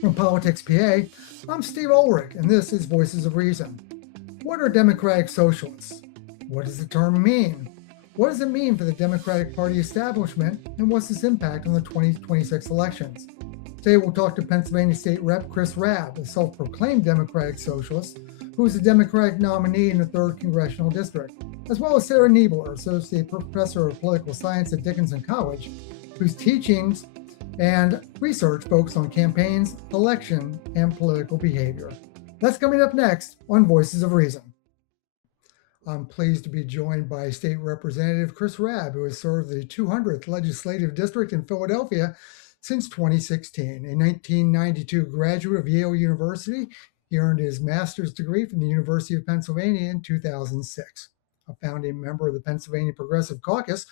From PoliticsPA, I'm Steve Ulrich, and this is Voices of Reason. What are Democratic Socialists? What does the term mean? What does it mean for the Democratic Party establishment, and what's its impact on the 2026 elections? Today we'll talk to Pennsylvania State Rep Chris Rabb, a self-proclaimed Democratic Socialist, who is a Democratic nominee in the 3rd Congressional District, as well as Sarah Niebler, Associate Professor of Political Science at Dickinson College, whose teachings and research focus on campaigns, election, and political behavior. That's coming up next on Voices of Reason. I'm pleased to be joined by State Representative Chris Rabb, who has served the 200th Legislative District in Philadelphia since 2016. A 1992 graduate of Yale University, he earned his master's degree from the University of Pennsylvania in 2006. A founding member of the Pennsylvania Progressive Caucus,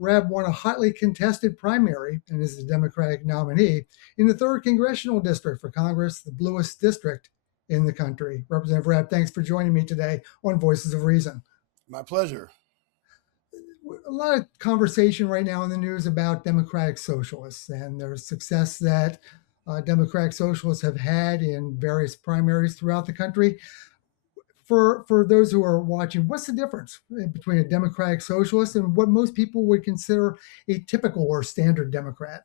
Rabb won a hotly contested primary and is the Democratic nominee in the 3rd Congressional District for Congress, the bluest district in the country. Representative Rabb, thanks for joining me today on Voices of Reason. My pleasure. A lot of conversation right now in the news about Democratic Socialists and their success that Democratic Socialists have had in various primaries throughout the country. For those who are watching, what's the difference between a Democratic Socialist and what most people would consider a typical or standard Democrat?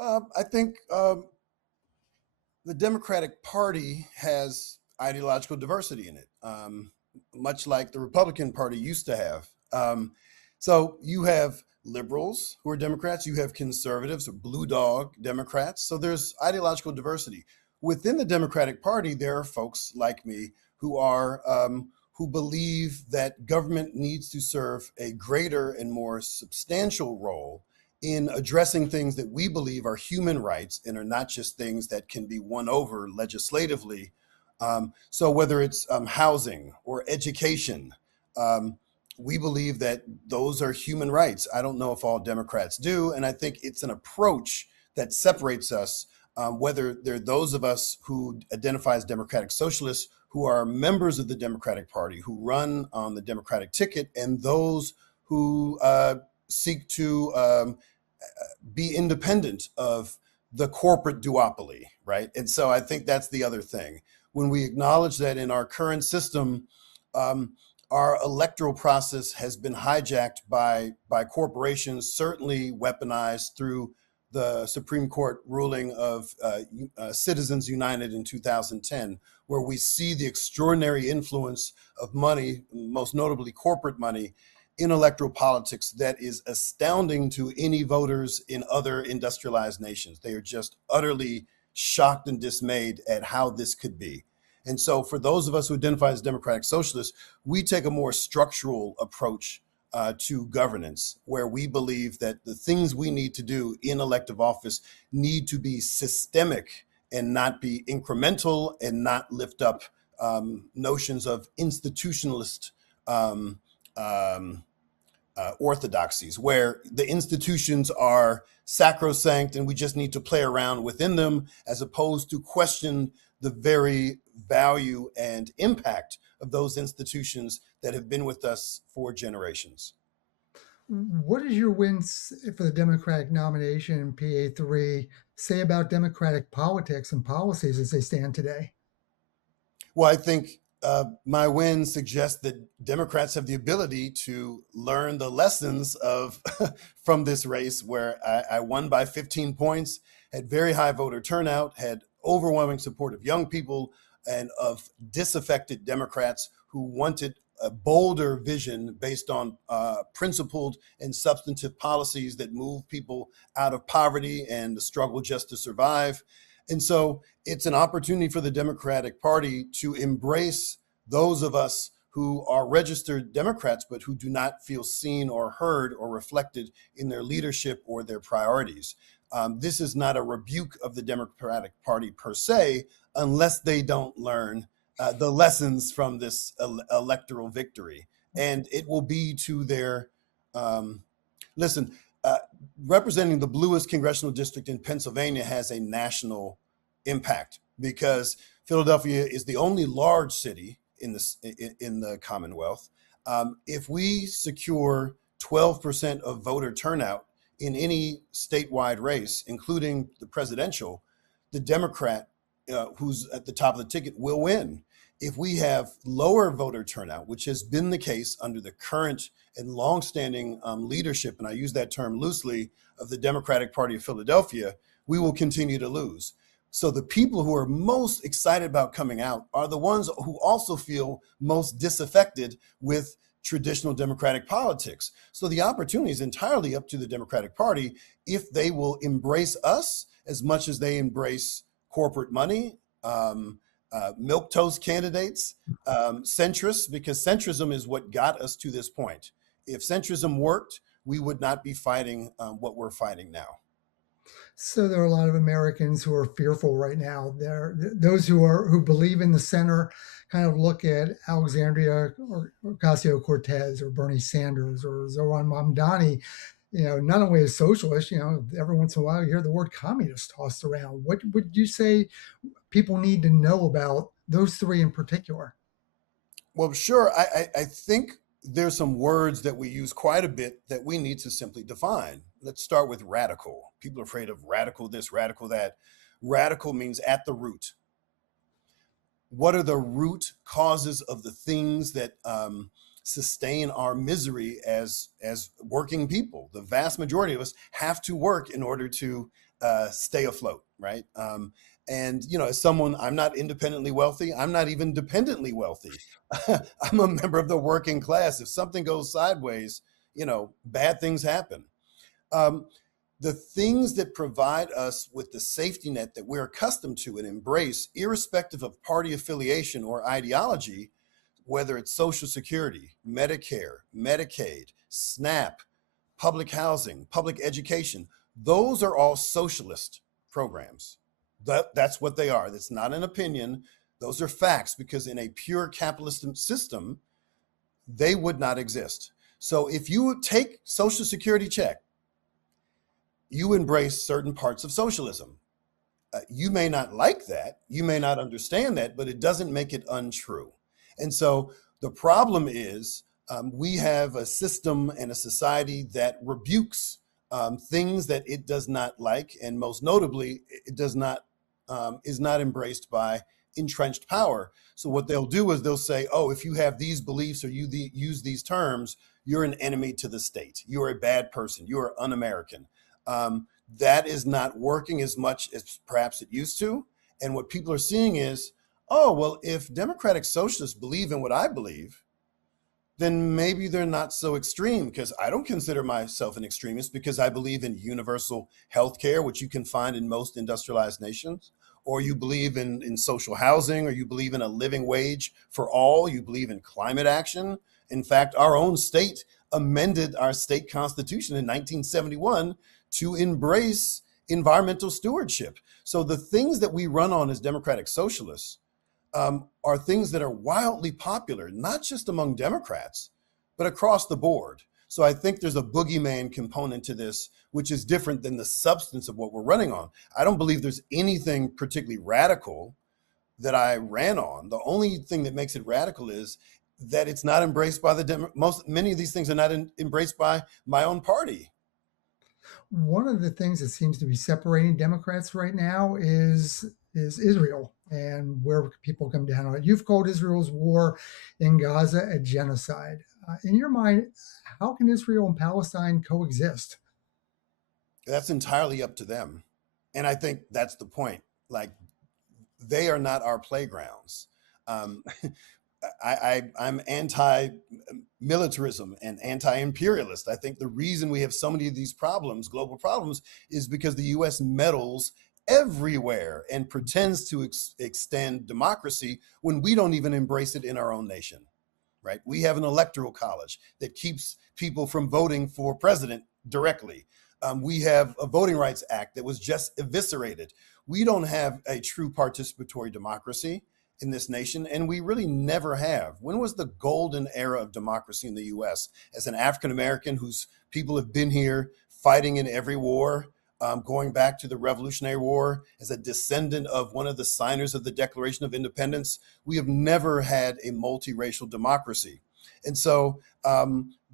I think the Democratic Party has ideological diversity in it, much like the Republican Party used to have. So you have liberals who are Democrats, you have conservatives or blue dog Democrats. So there's ideological diversity. Within the Democratic Party, there are folks like me who are who believe that government needs to serve a greater and more substantial role in addressing things that we believe are human rights and are not just things that can be won over legislatively. So whether it's housing or education, we believe that those are human rights. I don't know if all Democrats do, and I think it's an approach that separates us. Whether they're those of us who identify as Democratic Socialists, who are members of the Democratic Party, who run on the Democratic ticket, and those who seek to be independent of the corporate duopoly, right? And so I think that's the other thing. When we acknowledge that in our current system, our electoral process has been hijacked by corporations, certainly weaponized through the Supreme Court ruling of Citizens United in 2010, where we see the extraordinary influence of money, most notably corporate money, in electoral politics that is astounding to any voters in other industrialized nations. They are just utterly shocked and dismayed at how this could be. And so for those of us who identify as Democratic Socialists, we take a more structural approach to governance, where we believe that the things we need to do in elective office need to be systemic and not be incremental and not lift up notions of institutionalist orthodoxies, where the institutions are sacrosanct and we just need to play around within them, as opposed to question the very value and impact of those institutions that have been with us for generations. What does your wins for the Democratic nomination in PA3 say about Democratic politics and policies as they stand today? Well, I think my win suggests that Democrats have the ability to learn the lessons of from this race, where I won by 15 points, had very high voter turnout, had overwhelming support of young people and of disaffected Democrats who wanted a bolder vision based on principled and substantive policies that move people out of poverty and the struggle just to survive. And so it's an opportunity for the Democratic Party to embrace those of us who are registered Democrats, but who do not feel seen or heard or reflected in their leadership or their priorities. This is not a rebuke of the Democratic Party per se, unless they don't learn the lessons from this electoral victory. And it will be to their, representing the bluest congressional district in Pennsylvania has a national impact, because Philadelphia is the only large city in the Commonwealth. If we secure 12% of voter turnout in any statewide race, including the presidential, the Democrat who's at the top of the ticket will win. If we have lower voter turnout, which has been the case under the current and longstanding leadership, and I use that term loosely, of the Democratic Party of Philadelphia, we will continue to lose. So the people who are most excited about coming out are the ones who also feel most disaffected with traditional Democratic politics. So the opportunity is entirely up to the Democratic Party if they will embrace us as much as they embrace corporate money, milquetoast candidates, centrists, because centrism is what got us to this point. If centrism worked, we would not be fighting what we're fighting now. So there are a lot of Americans who are fearful right now. Those who believe in the center kind of look at Alexandria or Ocasio-Cortez or Bernie Sanders or Zoran Mamdani, not only as socialists, every once in a while you hear the word communist tossed around. What would you say people need to know about those three in particular? Well, sure. I think there's some words that we use quite a bit that we need to simply define. Let's start with radical. People are afraid of radical this, radical that. Radical means at the root. What are the root causes of the things that sustain our misery as working people? The vast majority of us have to work in order to stay afloat, right? And, as someone, I'm not independently wealthy. I'm not even dependently wealthy. I'm a member of the working class. If something goes sideways, bad things happen. The things that provide us with the safety net that we're accustomed to and embrace, irrespective of party affiliation or ideology, whether it's Social Security, Medicare, Medicaid, SNAP, public housing, public education, those are all socialist programs. That's what they are. That's not an opinion. Those are facts, because in a pure capitalist system, they would not exist. So if you take Social Security check, you embrace certain parts of socialism. You may not like that, you may not understand that, but it doesn't make it untrue. And so the problem is we have a system and a society that rebukes things that it does not like, and most notably, it does not is not embraced by entrenched power. So what they'll do is they'll say, oh, if you have these beliefs or you use these terms, you're an enemy to the state. You're a bad person. You're un-American. That is not working as much as perhaps it used to. And what people are seeing is, oh, well, if Democratic Socialists believe in what I believe, then maybe they're not so extreme, because I don't consider myself an extremist because I believe in universal health care, which you can find in most industrialized nations, or you believe in social housing, or you believe in a living wage for all, you believe in climate action. In fact, our own state amended our state constitution in 1971 to embrace environmental stewardship. So the things that we run on as Democratic Socialists are things that are wildly popular, not just among Democrats, but across the board. So I think there's a boogeyman component to this, which is different than the substance of what we're running on. I don't believe there's anything particularly radical that I ran on. The only thing that makes it radical is that it's not embraced by many of these things are not embraced by my own party. One of the things that seems to be separating Democrats right now is Israel and where people come down on it. You've called Israel's war in Gaza a genocide. In your mind, how can Israel and Palestine coexist? That's entirely up to them. And I think that's the point. Like, they are not our playgrounds. I'm anti-militarism and anti-imperialist. I think the reason we have so many of these problems, global problems, is because the U.S. meddles everywhere and pretends to extend democracy when we don't even embrace it in our own nation, right? We have an electoral college that keeps people from voting for president directly. We have a Voting Rights Act that was just eviscerated. We don't have a true participatory democracy in this nation, and we really never have. When was the golden era of democracy in the U.S.? As an African American whose people have been here fighting in every war, going back to the Revolutionary War, as a descendant of one of the signers of the Declaration of Independence, we have never had a multiracial democracy. And so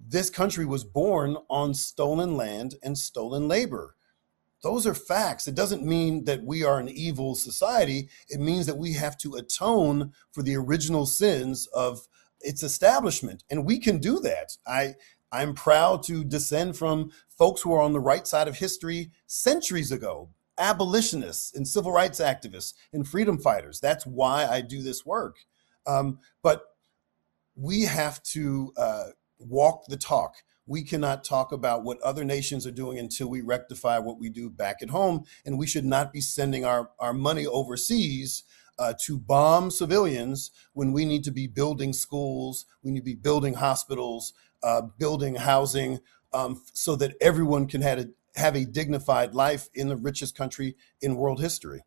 this country was born on stolen land and stolen labor. those are facts. It doesn't mean that we are an evil society. It means that we have to atone for the original sins of its establishment. And we can do that. I'm proud to descend from folks who are on the right side of history centuries ago, abolitionists and civil rights activists and freedom fighters. That's why I do this work. But we have to walk the talk. We cannot talk about what other nations are doing until we rectify what we do back at home. And we should not be sending our money overseas to bomb civilians when we need to be building schools, we need to be building hospitals, building housing, so that everyone can have a dignified life in the richest country in world history.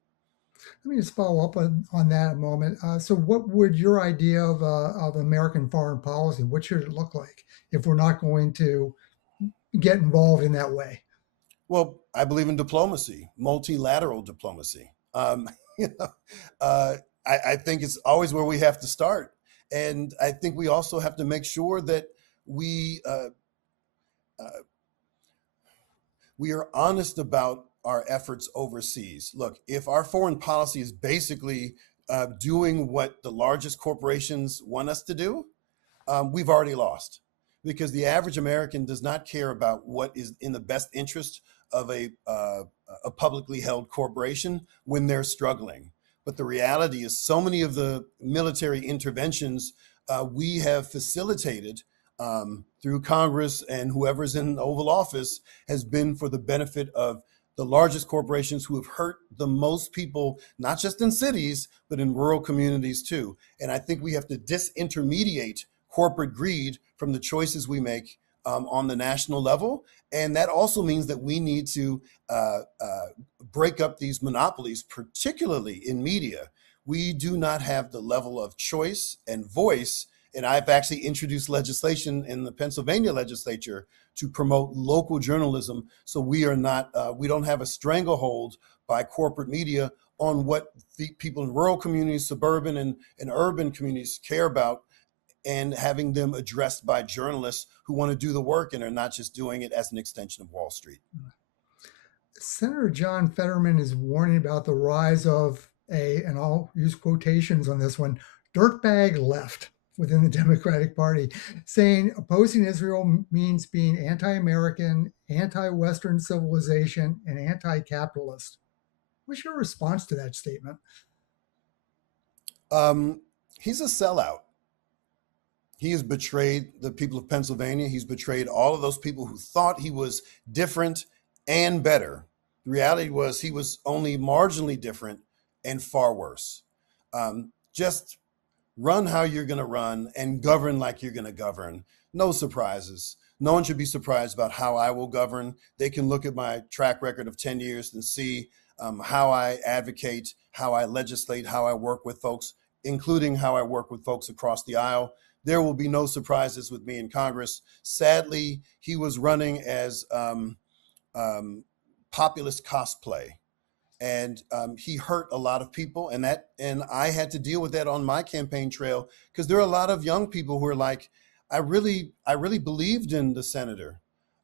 Let me just follow up on that a moment. So what would your idea of American foreign policy, what should it look like if we're not going to get involved in that way? Well, I believe in diplomacy, multilateral diplomacy. I think it's always where we have to start. And I think we also have to make sure that we are honest about our efforts overseas. Look, if our foreign policy is basically doing what the largest corporations want us to do, we've already lost, because the average American does not care about what is in the best interest of a publicly held corporation when they're struggling. But the reality is, so many of the military interventions we have facilitated through Congress and whoever's in the Oval Office has been for the benefit of the largest corporations who have hurt the most people, not just in cities, but in rural communities too. And I think we have to disintermediate corporate greed from the choices we make on the national level. And that also means that we need to break up these monopolies, particularly in media. We do not have the level of choice and voice. And I've actually introduced legislation in the Pennsylvania legislature to promote local journalism, so we are not, we don't have a stranglehold by corporate media on what the people in rural communities, suburban and urban communities care about, and having them addressed by journalists who want to do the work and are not just doing it as an extension of Wall Street. Senator John Fetterman is warning about the rise of and I'll use quotations on this one, dirtbag left within the Democratic Party, saying opposing Israel means being anti-American, anti-Western civilization, and anti-capitalist. What's your response to that statement? He's a sellout. He has betrayed the people of Pennsylvania. He's betrayed all of those people who thought he was different and better. The reality was he was only marginally different and far worse. Just run how you're going to run and govern like you're going to govern. No surprises. No one should be surprised about how I will govern. They can look at my track record of 10 years and see how I advocate, how I legislate, how I work with folks, including how I work with folks across the aisle. There will be no surprises with me in Congress. Sadly, he was running as populist cosplay. And he hurt a lot of people, and I had to deal with that on my campaign trail, because there are a lot of young people who are like, I really believed in the senator,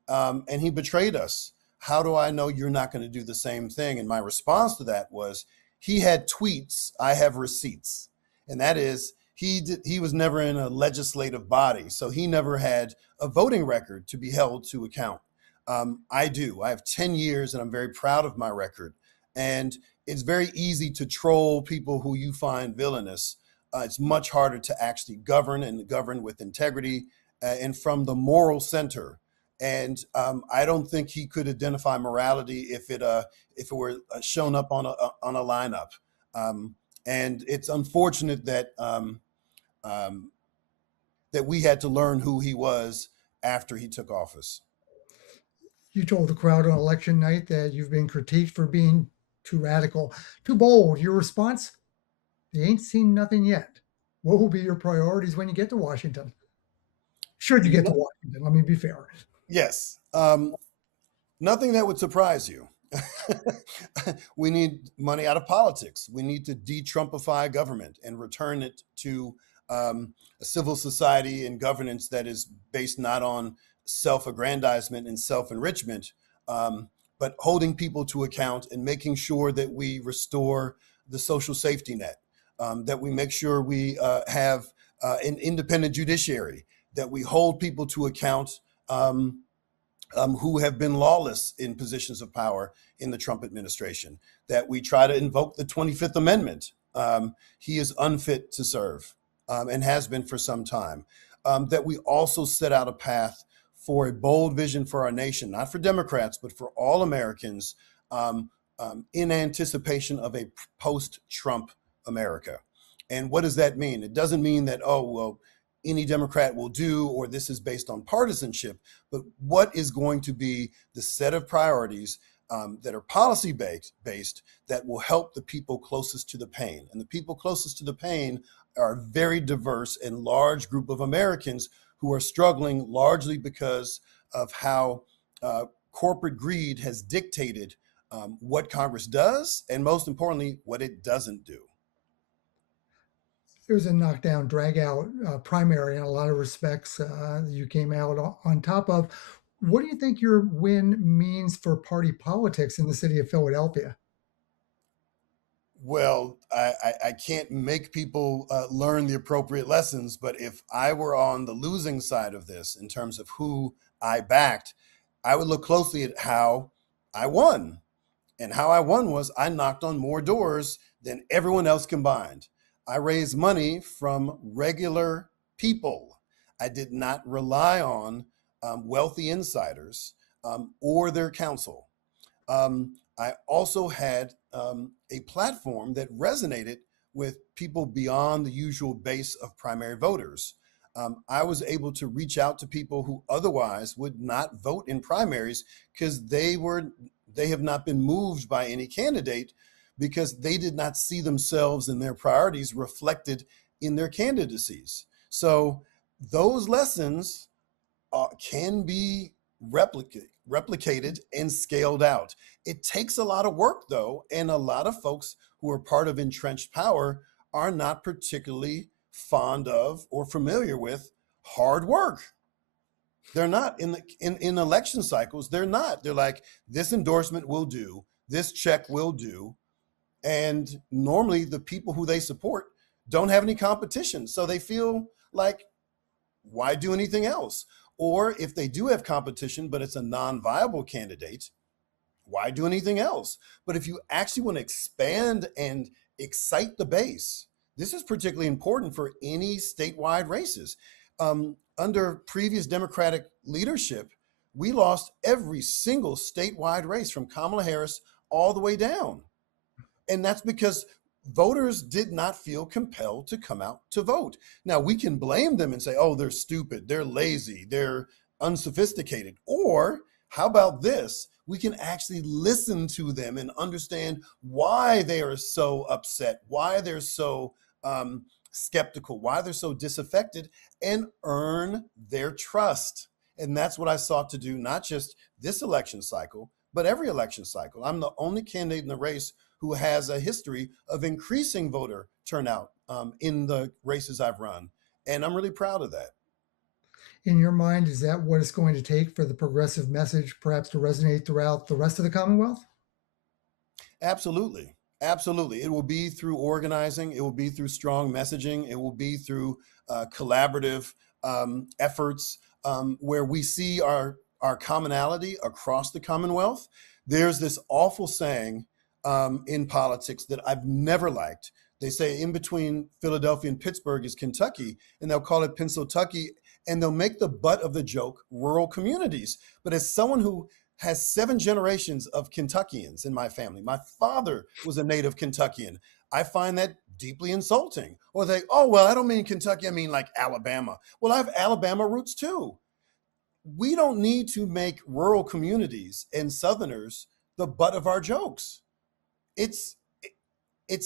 and he betrayed us. How do I know you're not going to do the same thing? And my response to that was, he had tweets, I have receipts, and that is he was never in a legislative body, so he never had a voting record to be held to account. I do. I have 10 years, and I'm very proud of my record. And it's very easy to troll people who you find villainous. It's much harder to actually govern, and govern with integrity and from the moral center. And I don't think he could identify morality if it were shown up on a lineup. And it's unfortunate that that we had to learn who he was after he took office. You told the crowd on election night that you've been critiqued for being too radical, too bold. Your response? They ain't seen nothing yet. What will be your priorities when you get to Washington? Should you get to Washington? Let me be fair. Yes. Nothing that would surprise you. We need money out of politics. We need to de-Trumpify government and return it to a civil society and governance that is based not on self-aggrandizement and self-enrichment, but holding people to account and making sure that we restore the social safety net, that we make sure we have an independent judiciary, that we hold people to account who have been lawless in positions of power in the Trump administration, that we try to invoke the 25th Amendment. He is unfit to serve and has been for some time. That we also set out a path for a bold vision for our nation, not for Democrats, but for all Americans, in anticipation of a post-Trump America. And what does that mean? It doesn't mean that, oh, well, any Democrat will do, or this is based on partisanship, but what is going to be the set of priorities that are policy based that will help the people closest to the pain. And the people closest to the pain are a very diverse and large group of Americans who are struggling largely because of how corporate greed has dictated what Congress does, and most importantly, what it doesn't do. It was a knockdown, drag out primary in a lot of respects. You came out on top of. What do you think your win means for party politics in the city of Philadelphia? Well, I can't make people learn the appropriate lessons, but if I were on the losing side of this in terms of who I backed, I would look closely at how I won. And how I won was I knocked on more doors than everyone else combined. I raised money from regular people. I did not rely on wealthy insiders or their counsel. I also had a platform that resonated with people beyond the usual base of primary voters. I was able to reach out to people who otherwise would not vote in primaries because they have not been moved by any candidate because they did not see themselves and their priorities reflected in their candidacies. So those lessons can be replicated and scaled out. It takes a lot of work, though, and a lot of folks who are part of entrenched power are not particularly fond of or familiar with hard work. They're not in election cycles. They're not. They're like, this endorsement will do, this check will do, and normally the people who they support don't have any competition, so they feel like, why do anything else? Or if they do have competition, but it's a non-viable candidate, why do anything else? But if you actually want to expand and excite the base, this is particularly important for any statewide races. Under previous Democratic leadership, we lost every single statewide race from Kamala Harris all the way down. And that's because voters did not feel compelled to come out to vote. Now, we can blame them and say, oh, they're stupid, they're lazy, they're unsophisticated. Or how about this? We can actually listen to them and understand why they are so upset, why they're so skeptical, why they're so disaffected, and earn their trust. And that's what I sought to do, not just this election cycle, but every election cycle. I'm the only candidate in the race who has a history of increasing voter turnout in the races I've run. And I'm really proud of that. In your mind, is that what it's going to take for the progressive message perhaps to resonate throughout the rest of the Commonwealth? Absolutely. Absolutely. It will be through organizing. It will be through strong messaging. It will be through collaborative efforts where we see our commonality across the Commonwealth. There's this awful saying in politics that I've never liked. They say in between Philadelphia and Pittsburgh is Kentucky, and they'll call it Pennsyltucky, and they'll make the butt of the joke rural communities. But as someone who has 7 generations of Kentuckians in my family, my father was a native Kentuckian, I find that deeply insulting. Or they, oh, well, I don't mean Kentucky, I mean like Alabama. Well, I have Alabama roots too. We don't need to make rural communities and Southerners the butt of our jokes. It's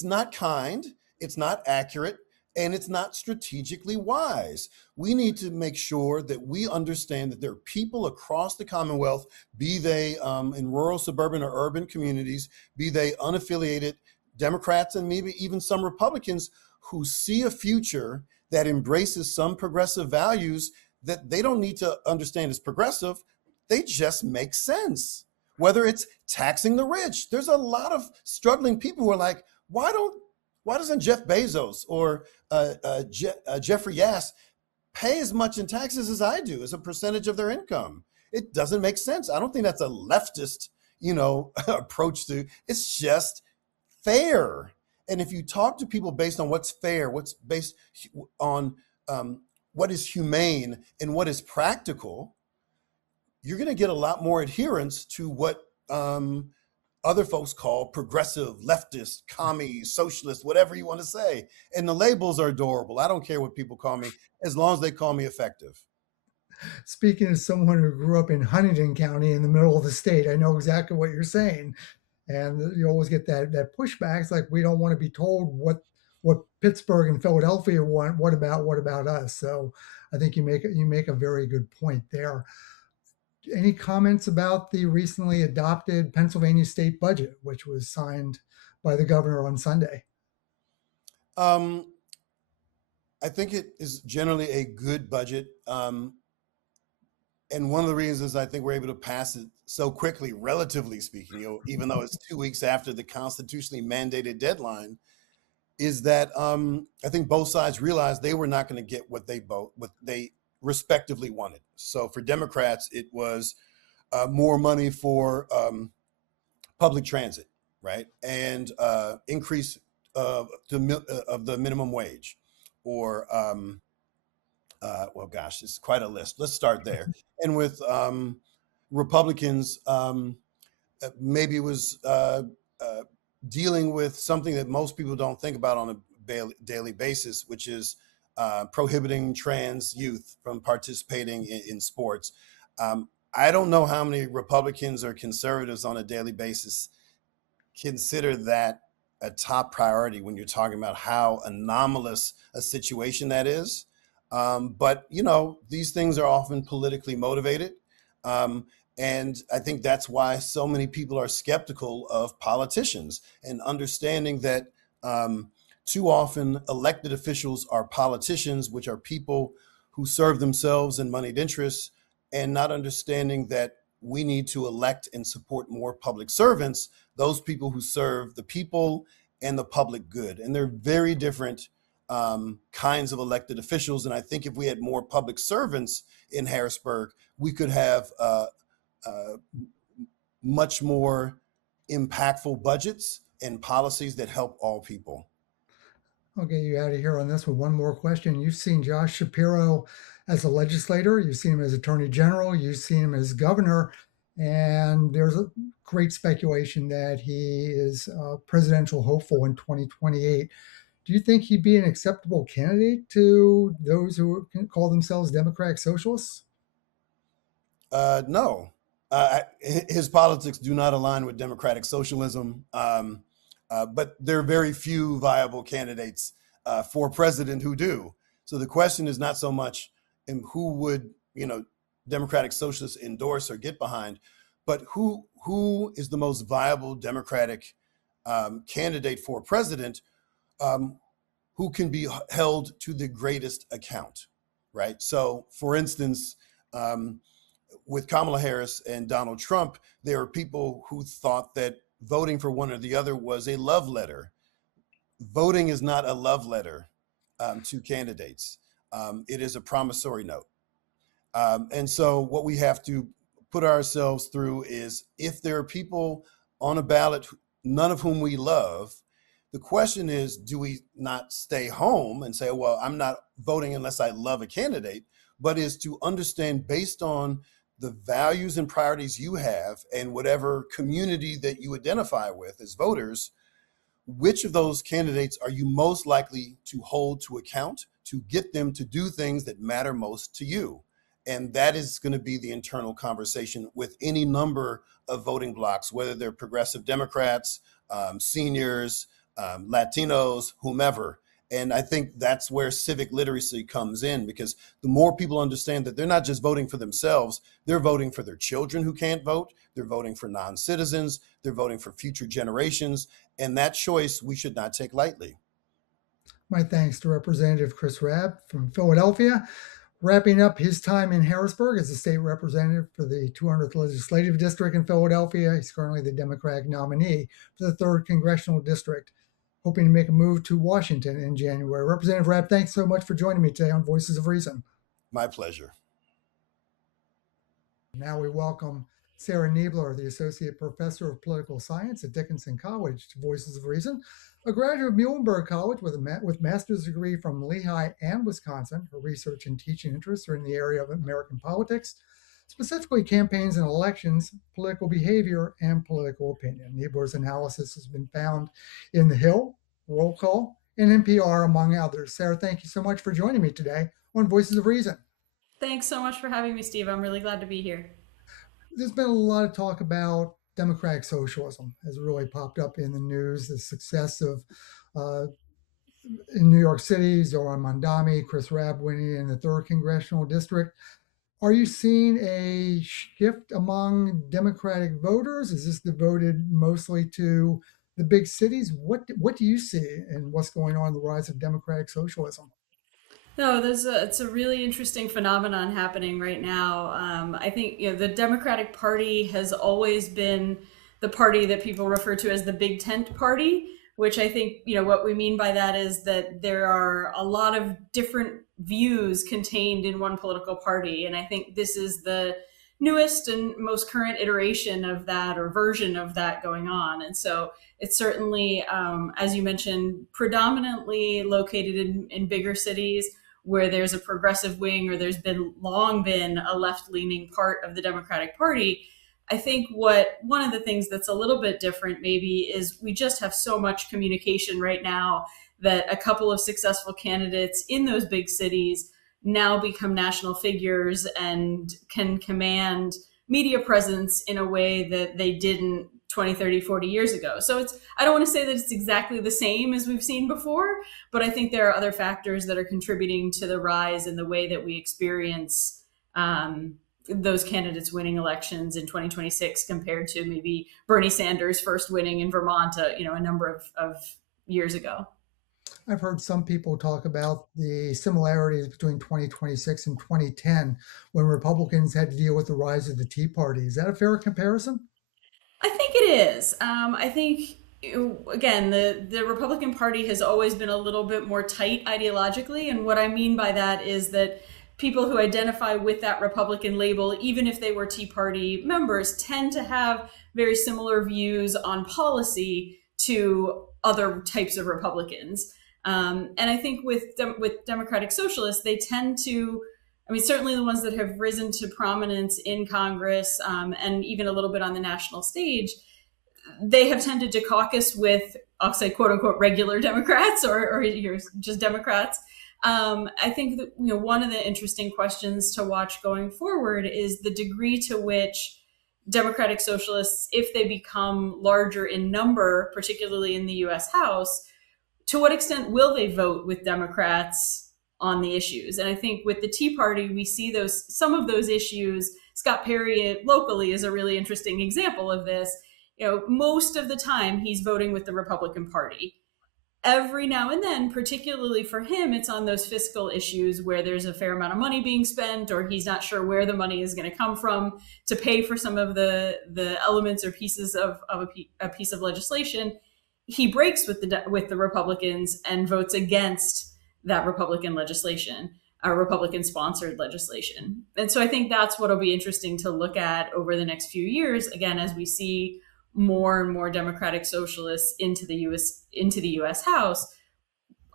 not kind, it's not accurate, and it's not strategically wise. We need to make sure that we understand that there are people across the Commonwealth, be they in rural, suburban, or urban communities, be they unaffiliated Democrats and maybe even some Republicans who see a future that embraces some progressive values that they don't need to understand as progressive. They just make sense. whether it's taxing the rich. There's a lot of struggling people who are like, why doesn't Jeff Bezos or Jeffrey Yass pay as much in taxes as I do as a percentage of their income? It doesn't make sense. I don't think that's a leftist, approach to, it's just fair. And if you talk to people based on what's fair, what's based on what is humane and what is practical, you're going to get a lot more adherence to what other folks call progressive, leftist, commie, socialist, whatever you want to say. And the labels are adorable. I don't care what people call me, as long as they call me effective. Speaking as someone who grew up in Huntington County in the middle of the state, I know exactly what you're saying. And you always get that pushback. It's like we don't want to be told what Pittsburgh and Philadelphia want. What about us? So I think you make a very good point there. Any comments about the recently adopted Pennsylvania state budget, which was signed by the governor on Sunday? I think it is generally a good budget. And one of the reasons I think we're able to pass it so quickly, relatively speaking, even though it's 2 weeks after the constitutionally mandated deadline, is that I think both sides realized they were not going to get what they respectively wanted. So for Democrats, it was more money for public transit, right, and increase of the minimum wage, or well, gosh, it's quite a list. Let's start there. And with Republicans, maybe it was dealing with something that most people don't think about on a daily basis, which is prohibiting trans youth from participating in sports. I don't know how many Republicans or conservatives on a daily basis consider that a top priority when you're talking about how anomalous a situation that is. But, these things are often politically motivated. And I think that's why so many people are skeptical of politicians, and understanding that too often elected officials are politicians, which are people who serve themselves and moneyed interests, and not understanding that we need to elect and support more public servants, those people who serve the people and the public good. And they're very different kinds of elected officials. And I think if we had more public servants in Harrisburg, we could have much more impactful budgets and policies that help all people. I'll get you out of here on this with one more question. You've seen Josh Shapiro as a legislator, you've seen him as attorney general, you've seen him as governor, and there's a great speculation that he is a presidential hopeful in 2028. Do you think he'd be an acceptable candidate to those who call themselves Democratic Socialists? No. His politics do not align with Democratic Socialism. But there are very few viable candidates for president who do. So the question is not so much who would, Democratic Socialists endorse or get behind, but who is the most viable Democratic candidate for president, who can be held to the greatest account, right? So, for instance, with Kamala Harris and Donald Trump, there are people who thought that voting for one or the other was a love letter. Voting is not a love letter to candidates. It is a promissory note. And so what we have to put ourselves through is, if there are people on a ballot, none of whom we love, the question is, do we not stay home and say, well, I'm not voting unless I love a candidate, but is to understand, based on the values and priorities you have and whatever community that you identify with as voters, which of those candidates are you most likely to hold to account to get them to do things that matter most to you? And that is going to be the internal conversation with any number of voting blocks, whether they're progressive Democrats, seniors, Latinos, whomever. And I think that's where civic literacy comes in, because the more people understand that they're not just voting for themselves, they're voting for their children who can't vote, they're voting for non-citizens, they're voting for future generations. And that choice we should not take lightly. My thanks to Representative Chris Rabb from Philadelphia. Wrapping up his time in Harrisburg as a state representative for the 200th Legislative District in Philadelphia. He's currently the Democratic nominee for the 3rd Congressional District, hoping to make a move to Washington in January. Representative Rabb, thanks so much for joining me today on Voices of Reason. My pleasure. Now we welcome Sarah Niebler, the Associate Professor of Political Science at Dickinson College, to Voices of Reason. A graduate of Muhlenberg College with master's degree from Lehigh and Wisconsin, her research and teaching interests are in the area of American politics, specifically campaigns and elections, political behavior, and political opinion. Niebler's analysis has been found in The Hill, Roll Call, and NPR, among others. Sarah, thank you so much for joining me today on Voices of Reason. Thanks so much for having me, Steve. I'm really glad to be here. There's been a lot of talk about democratic socialism has really popped up in the news. The success of in New York City, Zoran Mandami, Chris Rabb winning in the 3rd Congressional District. Are you seeing a shift among Democratic voters? Is this devoted mostly to the big cities? What do you see and what's going on in the rise of democratic socialism? No, it's a really interesting phenomenon happening right now. I think the Democratic Party has always been the party that people refer to as the big tent party, which I think what we mean by that is that there are a lot of different views contained in one political party, and I think this is the newest and most current iteration of that or version of that going on. And so it's certainly, as you mentioned, predominantly located in bigger cities where there's a progressive wing or there's long been a left-leaning part of the Democratic Party. I think one of the things that's a little bit different maybe is we just have so much communication right now that a couple of successful candidates in those big cities now become national figures and can command media presence in a way that they didn't 20, 30, 40 years ago. So I don't want to say that it's exactly the same as we've seen before, but I think there are other factors that are contributing to the rise in the way that we experience those candidates winning elections in 2026 compared to maybe Bernie Sanders first winning in Vermont, a number of years ago. I've heard some people talk about the similarities between 2026 and 2010 when Republicans had to deal with the rise of the Tea Party. Is that a fair comparison? I think it is. I think, again, the Republican Party has always been a little bit more tight ideologically. And what I mean by that is that people who identify with that Republican label, even if they were Tea Party members, tend to have very similar views on policy to other types of Republicans. And I think with Democratic Socialists, they tend to, certainly the ones that have risen to prominence in Congress and even a little bit on the national stage, they have tended to caucus with, I'll say, quote unquote, regular Democrats or just Democrats. I think that one of the interesting questions to watch going forward is the degree to which Democratic Socialists, if they become larger in number, particularly in the U.S. House, to what extent will they vote with Democrats on the issues? And I think with the Tea Party, we see some of those issues. Scott Perry locally is a really interesting example of this. Most of the time he's voting with the Republican Party. Every now and then, particularly for him, it's on those fiscal issues where there's a fair amount of money being spent, or he's not sure where the money is going to come from to pay for some of the elements or pieces of a piece of legislation. He breaks with the Republicans and votes against that Republican legislation, Republican-sponsored legislation. And so I think that's what will be interesting to look at over the next few years, again, as we see more and more Democratic Socialists into the U.S. House.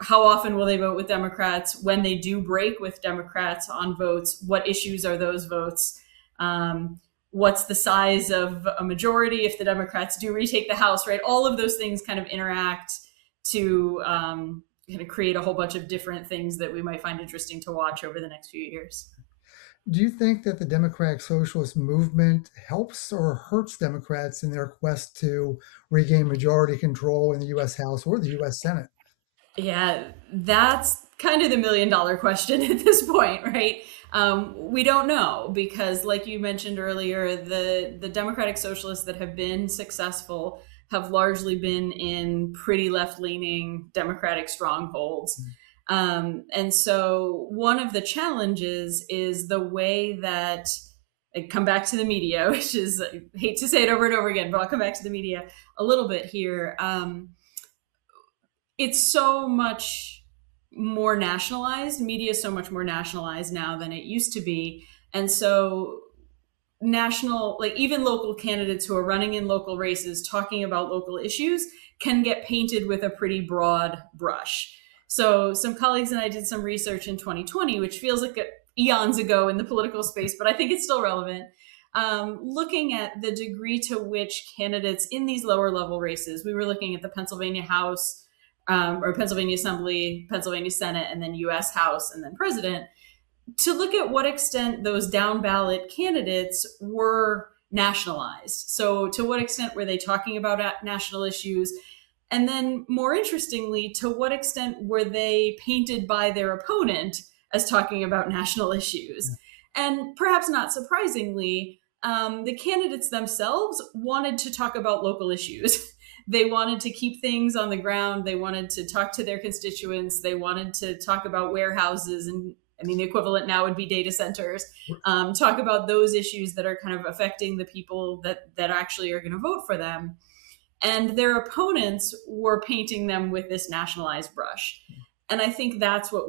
How often will they vote with Democrats? When they do break with Democrats on votes, what issues are those votes? What's the size of a majority if the Democrats do retake the House, right? All of those things kind of interact to kind of create a whole bunch of different things that we might find interesting to watch over the next few years. Do you think that the Democratic Socialist movement helps or hurts Democrats in their quest to regain majority control in the U.S. House or the U.S. Senate? Yeah, that's kind of the million-dollar question at this point, right? We don't know because, like you mentioned earlier, the Democratic Socialists that have been successful have largely been in pretty left-leaning Democratic strongholds. And so one of the challenges is the way that I come back to the media, which is, I hate to say it over and over again, but I'll come back to the media a little bit here. It's so much more nationalized. Media is so much more nationalized now than it used to be. And so national, like even local candidates who are running in local races talking about local issues can get painted with a pretty broad brush. So some colleagues and I did some research in 2020, which feels like eons ago in the political space, but I think it's still relevant. Looking at the degree to which candidates in these lower level races, we were looking at the Pennsylvania House, or Pennsylvania Assembly, Pennsylvania Senate, and then US House, and then President, to look at what extent those down ballot candidates were nationalized. So to what extent were they talking about national issues? And then more interestingly, to what extent were they painted by their opponent as talking about national issues? And perhaps not surprisingly, the candidates themselves wanted to talk about local issues. They wanted to keep things on the ground. They wanted to talk to their constituents. They wanted to talk about warehouses, and I mean, the equivalent now would be data centers. Talk about those issues that are kind of affecting the people that actually are going to vote for them. And their opponents were painting them with this nationalized brush. And I think that's what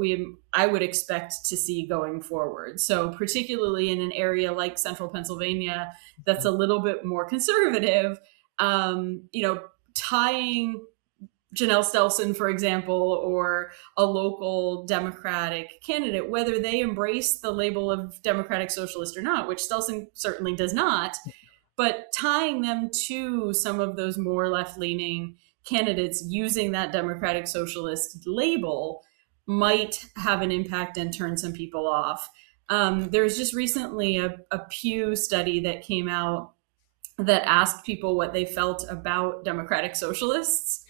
I would expect to see going forward. So particularly in an area like central Pennsylvania, that's a little bit more conservative, tying Janelle Stelson, for example, or a local Democratic candidate, whether they embrace the label of Democratic Socialist or not, which Stelson certainly does not, but tying them to some of those more left-leaning candidates using that Democratic Socialist label might have an impact and turn some people off. There was just recently a Pew study that came out that asked people what they felt about Democratic Socialists.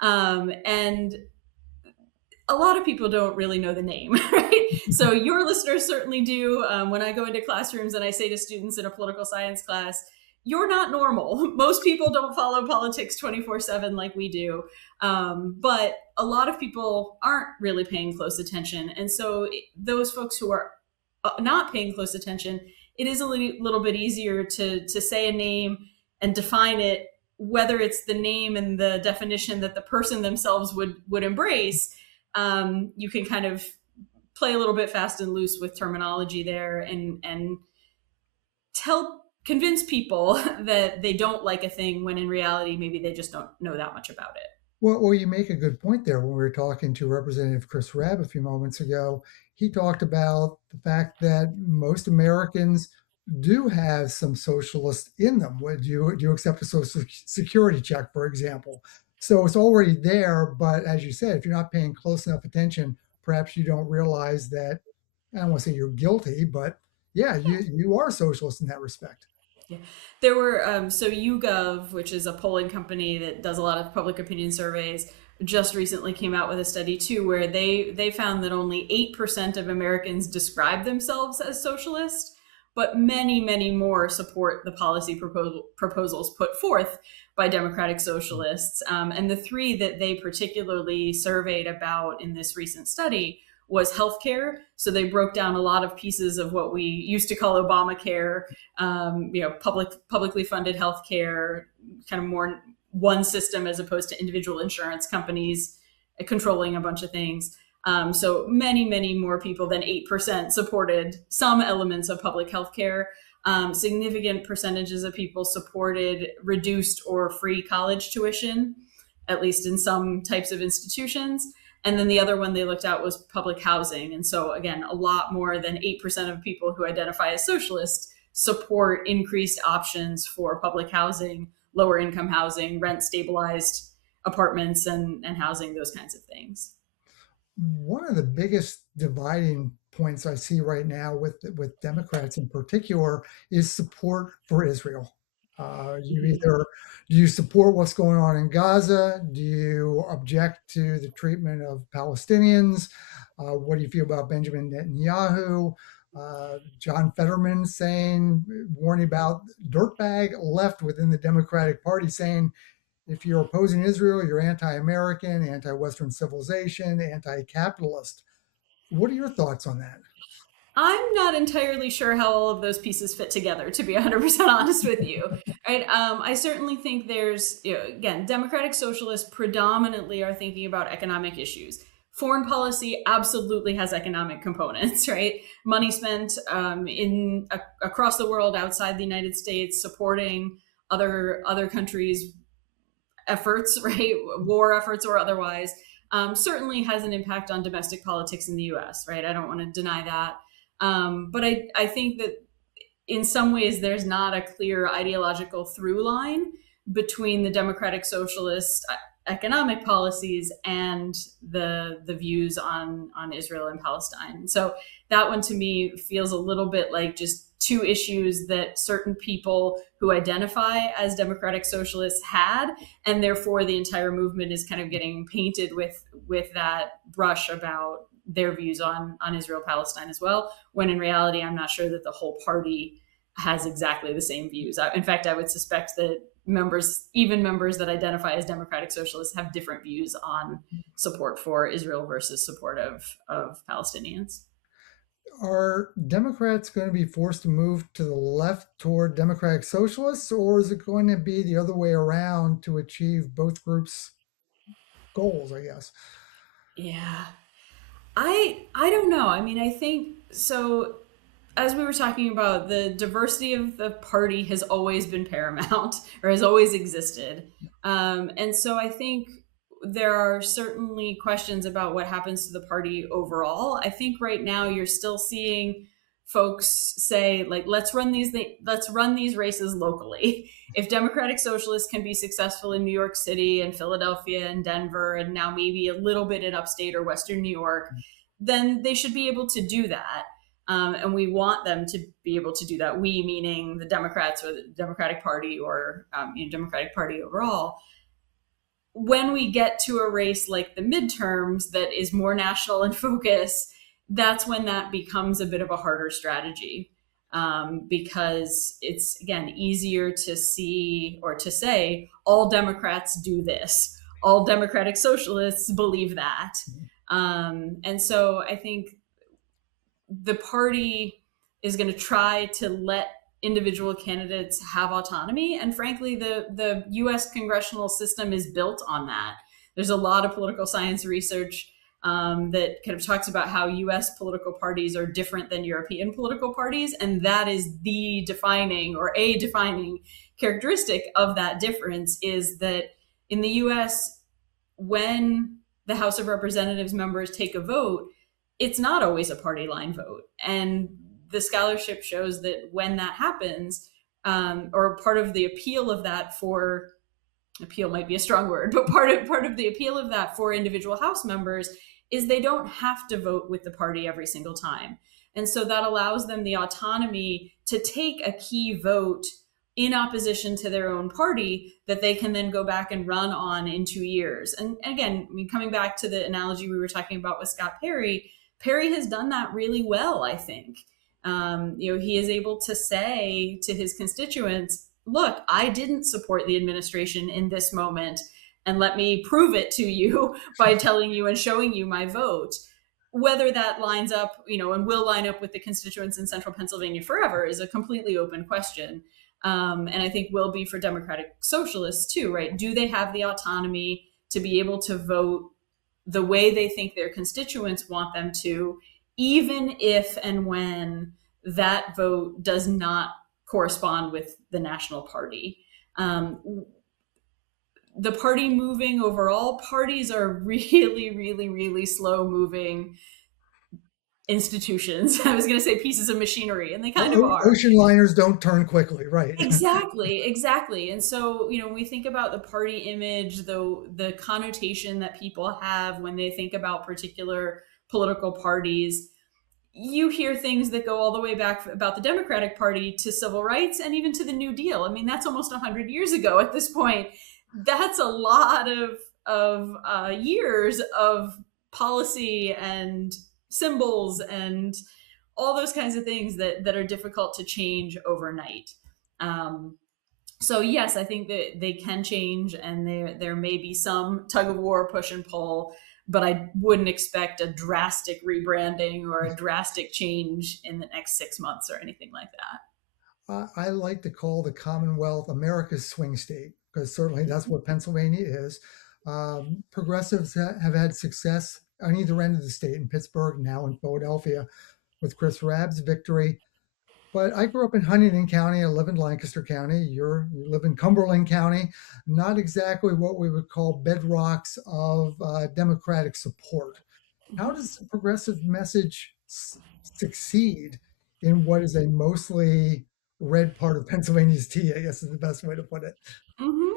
And a lot of people don't really know the name, right? So your listeners certainly do. When I go into classrooms and I say to students in a political science class, you're not normal. Most people don't follow politics 24/7 like we do. But a lot of people aren't really paying close attention. And so those folks who are not paying close attention, it is a little bit easier to say a name and define it, whether it's the name and the definition that the person themselves would embrace. You can kind of play a little bit fast and loose with terminology there and convince people that they don't like a thing when in reality maybe they just don't know that much about it. Well, you make a good point there. When we were talking to Representative Chris Rabb a few moments ago, he talked about the fact that most Americans do have some socialist in them. Would you accept a social security check, for example? So it's already there, but as you said, if you're not paying close enough attention, perhaps you don't realize that, I don't want to say you're guilty, but yeah, you are socialist in that respect. Yeah. There were, so YouGov, which is a polling company that does a lot of public opinion surveys, just recently came out with a study too, where they found that only 8% of Americans describe themselves as socialist, but many, many more support the policy proposals put forth by Democratic Socialists. And the three that they particularly surveyed about in this recent study was healthcare. So they broke down a lot of pieces of what we used to call Obamacare, publicly funded healthcare, kind of more one system as opposed to individual insurance companies controlling a bunch of things. So many, many more people than 8% supported some elements of public healthcare. Significant percentages of people supported reduced or free college tuition, at least in some types of institutions. And then the other one they looked at was public housing. And so again, a lot more than 8% of people who identify as socialists support increased options for public housing, lower income housing, rent stabilized apartments and housing, those kinds of things. One of the biggest dividing points I see right now with Democrats in particular is support for Israel. Do you support what's going on in Gaza? Do you object to the treatment of Palestinians? What do you feel about Benjamin Netanyahu? John Fetterman warning about dirtbag left within the Democratic Party, saying If you're opposing Israel, you're anti-American, anti-Western civilization, anti-capitalist. What are your thoughts on that? I'm not entirely sure how all of those pieces fit together, to be 100% honest with you. Right? I certainly think there's, again, Democratic Socialists predominantly are thinking about economic issues. Foreign policy absolutely has economic components, right? Money spent across the world outside the United States supporting other countries' efforts, right? War efforts or otherwise, certainly has an impact on domestic politics in the U.S., right? I don't want to deny that. But I think that in some ways there's not a clear ideological through line between the Democratic Socialist economic policies and the views on Israel and Palestine. So that one to me feels a little bit like just two issues that certain people who identify as Democratic Socialists had, and therefore the entire movement is kind of getting painted with that brush about their views on Israel Palestine as well, when in reality I'm not sure that the whole party has exactly the same views. In fact, I would suspect that even members that identify as Democratic Socialists, have different views on support for Israel versus support of Palestinians. Are Democrats going to be forced to move to the left toward Democratic Socialists, or is it going to be the other way around to achieve both groups' goals, I guess? Yeah. I don't know. I mean, I think so. As we were talking about, the diversity of the party has always been paramount or has always existed. And so I think there are certainly questions about what happens to the party overall. I think right now you're still seeing folks say, like, let's run these races locally. If Democratic Socialists can be successful in New York City and Philadelphia and Denver and now maybe a little bit in upstate or Western New York, then they should be able to do that. And we want them to be able to do that. We, meaning the Democrats or the Democratic Party or Democratic Party overall. When we get to a race like the midterms that is more national in focus, that's when that becomes a bit of a harder strategy, because it's, again, easier to see or to say all Democrats do this, all Democratic Socialists believe that. And so I think the party is going to try to let individual candidates have autonomy. And frankly, the US congressional system is built on that. There's a lot of political science research that kind of talks about how US political parties are different than European political parties. And that is the defining or a defining characteristic of that difference, is that in the US, when the House of Representatives members take a vote, it's not always a party line vote. And the scholarship shows that when that happens, or part of the appeal of that for, appeal might be a strong word, but part of the appeal of that for individual House members is they don't have to vote with the party every single time. And so that allows them the autonomy to take a key vote in opposition to their own party that they can then go back and run on in 2 years. And again, I mean, coming back to the analogy we were talking about with Scott Perry has done that really well, I think. He is able to say to his constituents, look, I didn't support the administration in this moment, and let me prove it to you by telling you and showing you my vote. Whether that lines up, and will line up with the constituents in central Pennsylvania forever is a completely open question. And I think will be for Democratic Socialists too, right? Do they have the autonomy to be able to vote the way they think their constituents want them to, even if and when that vote does not correspond with the national party? The party moving overall, parties are really, really, really slow moving institutions. I was going to say pieces of machinery, and they kind of are. Ocean liners don't turn quickly, right? Exactly. And so, when we think about the party image, the connotation that people have when they think about particular political parties, you hear things that go all the way back about the Democratic Party to civil rights and even to the New Deal. I mean, that's almost 100 years ago at this point. That's a lot of years of policy and symbols and all those kinds of things that are difficult to change overnight. So yes, I think that they can change, and there may be some tug of war, push and pull, but I wouldn't expect a drastic rebranding or a drastic change in the next 6 months or anything like that. I like to call the Commonwealth America's swing state, because certainly that's what Pennsylvania is. Progressives have had success on either end of the state, in Pittsburgh, now in Philadelphia, with Chris Rabb's victory. But I grew up in Huntingdon County. I live in Lancaster County. You live in Cumberland County. Not exactly what we would call bedrocks of Democratic support. How does the progressive message succeed in what is a mostly red part of Pennsylvania's tea, I guess is the best way to put it. Hmm.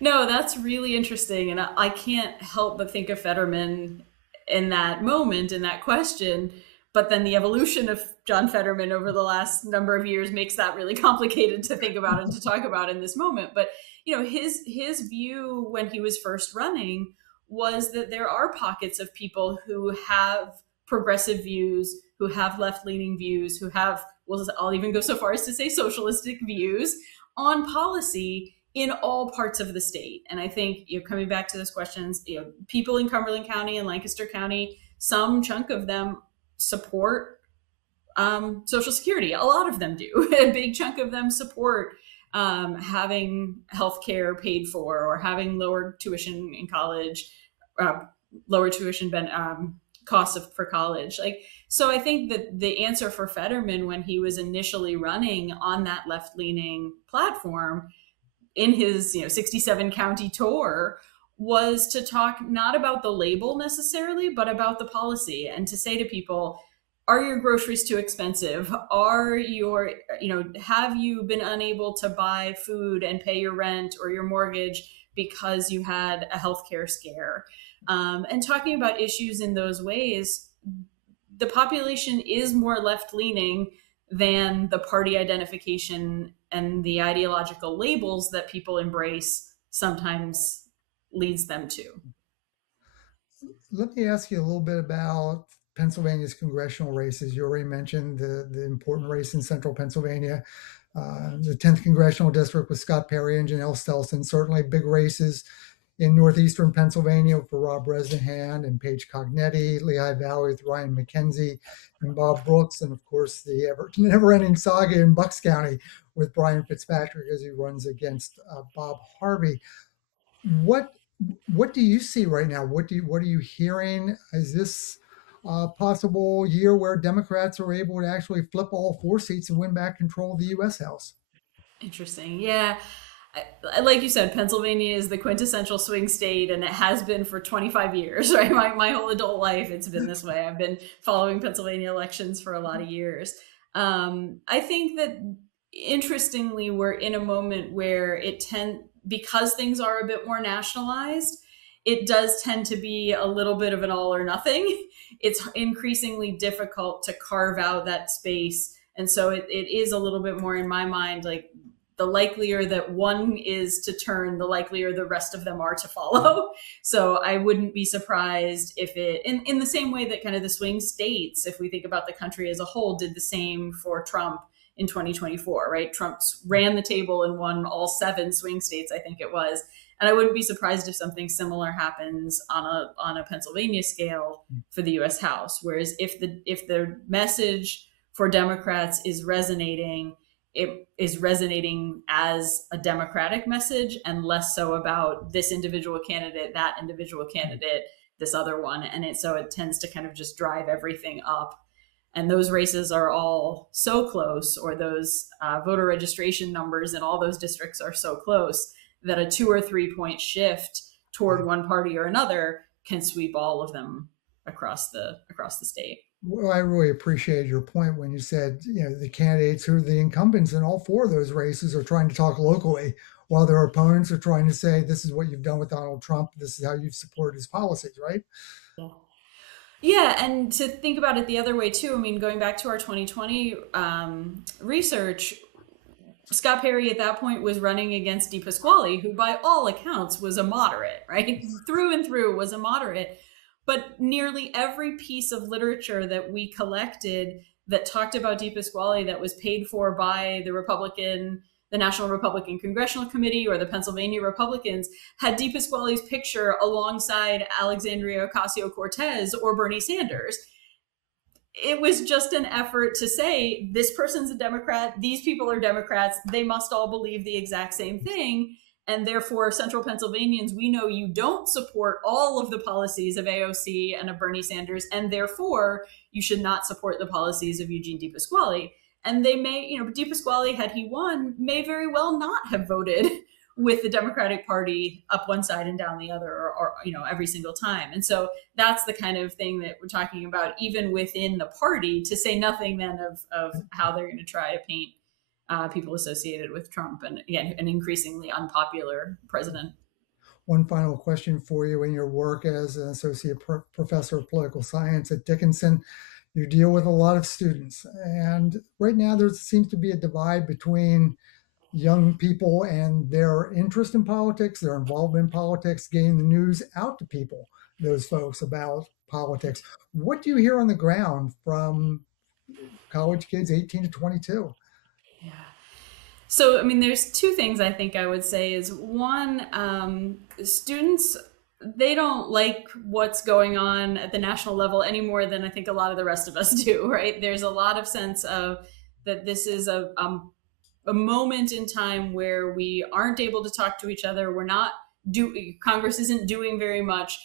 No, that's really interesting. And I can't help but think of Fetterman in that moment, in that question. But then the evolution of John Fetterman over the last number of years makes that really complicated to think about and to talk about in this moment. But his view when he was first running was that there are pockets of people who have progressive views, who have left-leaning views, who have, well, I'll even go so far as to say socialistic views on policy in all parts of the state. And I think, coming back to those questions, people in Cumberland County and Lancaster County, some chunk of them support Social Security. A lot of them do. A big chunk of them support having health care paid for, or having lower tuition in college, lower tuition costs for college. So I think that the answer for Fetterman when he was initially running on that left-leaning platform in his 67 county tour was to talk not about the label necessarily, but about the policy, and to say to people, are your groceries too expensive? Have you been unable to buy food and pay your rent or your mortgage because you had a healthcare scare? And talking about issues in those ways, the population is more left-leaning than the party identification and the ideological labels that people embrace sometimes leads them to. Let me ask you a little bit about Pennsylvania's congressional races. You already mentioned the important race in central Pennsylvania, the 10th Congressional District with Scott Perry and Janelle Stelson, certainly big races in northeastern Pennsylvania for Rob Bresnahan and Paige Cognetti, Lehigh Valley with Ryan McKenzie and Bob Brooks, and of course the never-ending saga in Bucks County with Brian Fitzpatrick as he runs against Bob Harvey. What do you see right now? What are you hearing? Is this a possible year where Democrats are able to actually flip all 4 seats and win back control of the U.S. House? Interesting. Yeah. Like you said, Pennsylvania is the quintessential swing state, and it has been for 25 years, right? My whole adult life, it's been this way. I've been following Pennsylvania elections for a lot of years. I think that, interestingly, we're in a moment where because things are a bit more nationalized, it does tend to be a little bit of an all or nothing. It's increasingly difficult to carve out that space. And so it is a little bit more, in my mind, like, the likelier that one is to turn, the likelier the rest of them are to follow. So I wouldn't be surprised if in the same way that kind of the swing states, if we think about the country as a whole, did the same for Trump in 2024, right? Trump ran the table and won all 7 swing states, I think it was. And I wouldn't be surprised if something similar happens on a Pennsylvania scale for the U.S. House. Whereas if the message for Democrats is resonating, it is resonating as a Democratic message and less so about this individual candidate, that individual candidate, this other one. And so it tends to kind of just drive everything up. And those races are all so close, or those voter registration numbers in all those districts are so close, that a 2 or 3 point shift toward one party or another can sweep all of them across the state. Well, I really appreciated your point when you said, the candidates who are the incumbents in all 4 of those races are trying to talk locally, while their opponents are trying to say, this is what you've done with Donald Trump. This is how you've supported his policies, right? Yeah. Yeah, and to think about it the other way too, I mean, going back to our 2020 research, Scott Perry at that point was running against DePasquale, who by all accounts was a moderate, right? Through and through was a moderate. But nearly every piece of literature that we collected that talked about DePasquale, that was paid for by the Republican the National Republican Congressional Committee or the Pennsylvania Republicans had DePasquale's picture alongside Alexandria Ocasio-Cortez or Bernie Sanders. It was just an effort to say, this person's a Democrat, these people are Democrats, they must all believe the exact same thing. And therefore, Central Pennsylvanians, we know you don't support all of the policies of AOC and of Bernie Sanders, and therefore you should not support the policies of Eugene DePasquale. And they may, DePasquale, had he won, may very well not have voted with the Democratic Party up one side and down the other, or every single time. And so that's the kind of thing that we're talking about, even within the party, to say nothing then of how they're going to try to paint people associated with Trump and, again, an increasingly unpopular president. One final question for you. In your work as an associate professor of political science at Dickinson, you deal with a lot of students. And right now there seems to be a divide between young people and their interest in politics, their involvement in politics, getting the news out to people, those folks, about politics. What do you hear on the ground from college kids 18 to 22? Yeah. So, I mean, there's two things I think I would say is one, students, they don't like what's going on at the national level any more than I think a lot of the rest of us do, right? There's a lot of sense of that this is a moment in time where we aren't able to talk to each other. Congress isn't doing very much.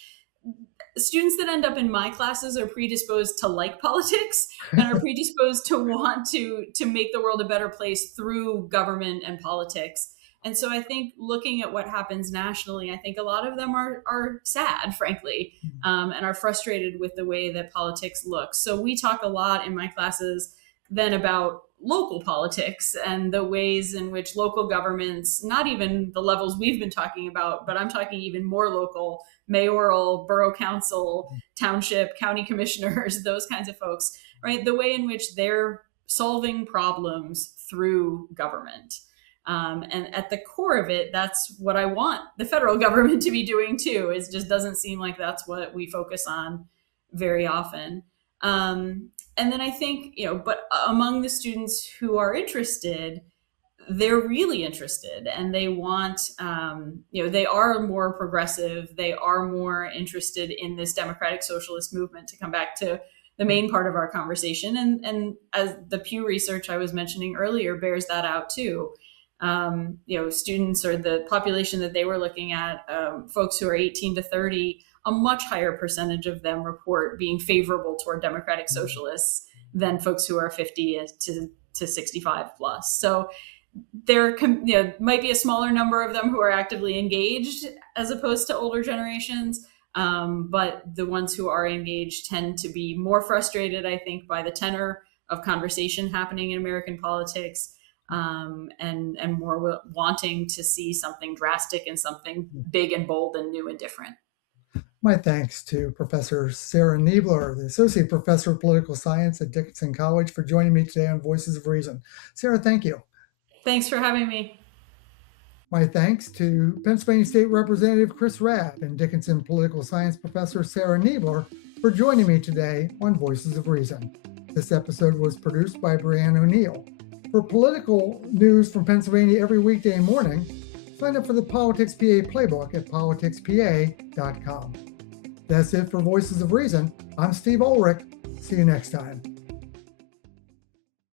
Students that end up in my classes are predisposed to like politics and are predisposed to want to make the world a better place through government and politics. And so I think looking at what happens nationally, I think a lot of them are sad, frankly, and are frustrated with the way that politics looks. So we talk a lot in my classes then about local politics and the ways in which local governments, not even the levels we've been talking about, but I'm talking even more local, mayoral, borough council, township, county commissioners, those kinds of folks, right? The way in which they're solving problems through government. And at the core of it, that's what I want the federal government to be doing too. It just doesn't seem like that's what we focus on very often. And then I think, but among the students who are interested, they're really interested and they want, they are more progressive. They are more interested in this democratic socialist movement, to come back to the main part of our conversation. And as the Pew research I was mentioning earlier bears that out too. Students, or the population that they were looking at, folks who are 18 to 30, a much higher percentage of them report being favorable toward democratic socialists than folks who are 50 to 65 plus. So there might be a smaller number of them who are actively engaged as opposed to older generations. But the ones who are engaged tend to be more frustrated, I think, by the tenor of conversation happening in American politics, and more wanting to see something drastic and something big and bold and new and different. My thanks to Professor Sarah Niebler, the Associate Professor of Political Science at Dickinson College, for joining me today on Voices of Reason. Sarah, thank you. Thanks for having me. My thanks to Pennsylvania State Representative Chris Rabb and Dickinson Political Science Professor Sarah Niebler for joining me today on Voices of Reason. This episode was produced by Brianne O'Neill. For political news from Pennsylvania every weekday morning, sign up for the PoliticsPA Playbook at PoliticsPA.com. That's it for Voices of Reason. I'm Steve Ulrich. See you next time.